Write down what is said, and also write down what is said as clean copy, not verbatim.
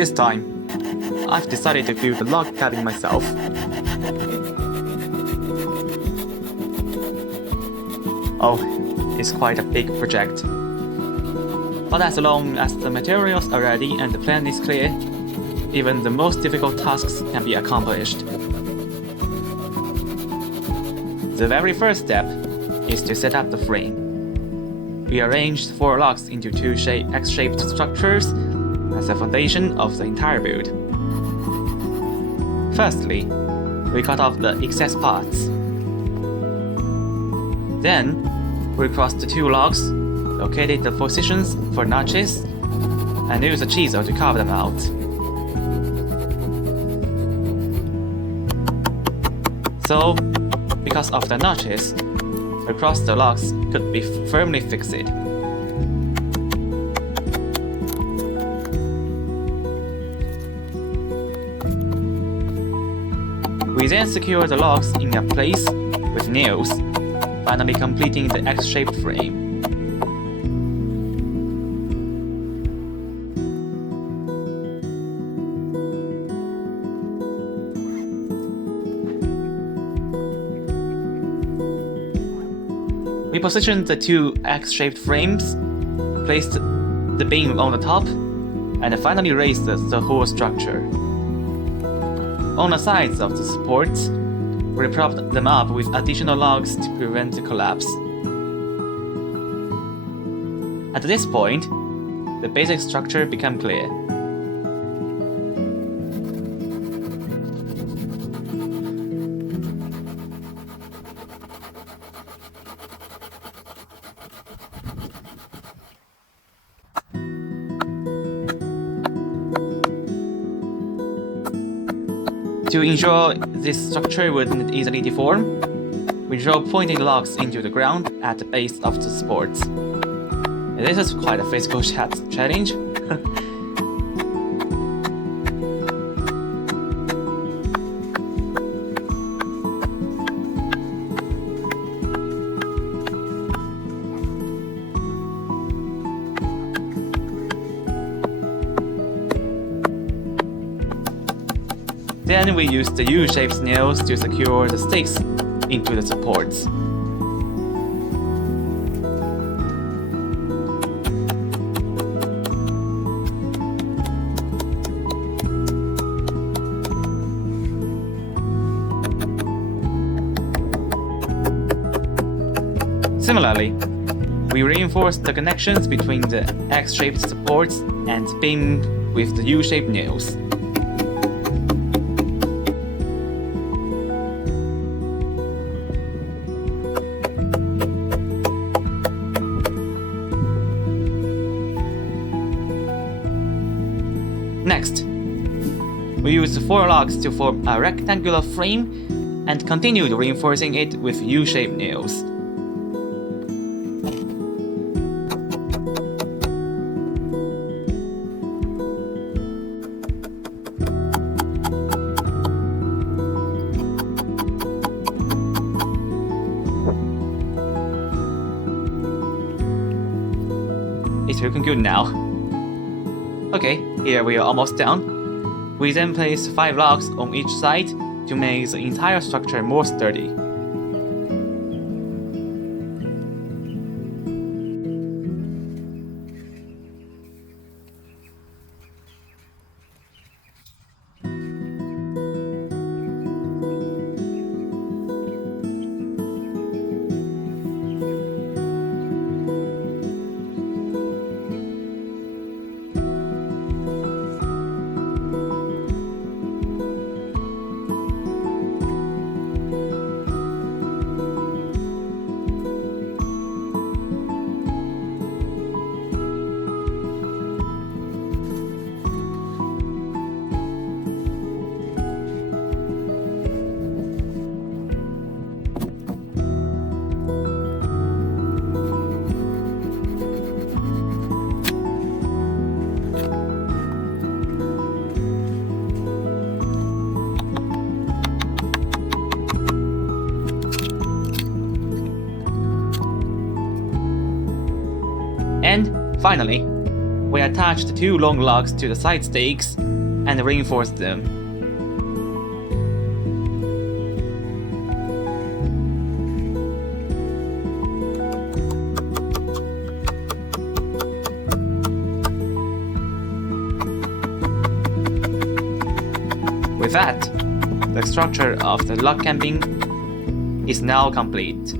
This time, I've decided to build the log cabin myself. Oh, it's quite a big project. But as long as the materials are ready and the plan is clear, even the most difficult tasks can be accomplished. The very first step is to set up the frame. We arranged 4 logs into 2 X-shaped structures as the foundation of the entire build. Firstly, we cut off the excess parts. Then, we crossed the 2 logs, located the positions for notches, and used a chisel to carve them out. So, because of the notches, across the logs could be firmly fixed. We then secure the logs in a place with nails, finally completing the X-shaped frame. We positioned the 2 X-shaped frames, placed the beam on the top, and finally raised the whole structure. On the sides of the supports, we propped them up with additional logs to prevent the collapse. At this point, the basic structure became clear. To ensure this structure wouldn't easily deform, we drove pointed logs into the ground at the base of the supports. This is quite a physical challenge. Then we used the U-shaped nails to secure the sticks into the supports. Similarly, we reinforced the connections between the X-shaped supports and beam with the U-shaped nails. Next, we used 4 logs to form a rectangular frame and continued reinforcing it with U-shaped nails. It's looking good now. Okay, here we are almost done. We then placed 5 logs on each side to make the entire structure more sturdy. And finally, We attached 2 long logs to the side stakes and reinforced them. With that, the structure of the log cabin is now complete.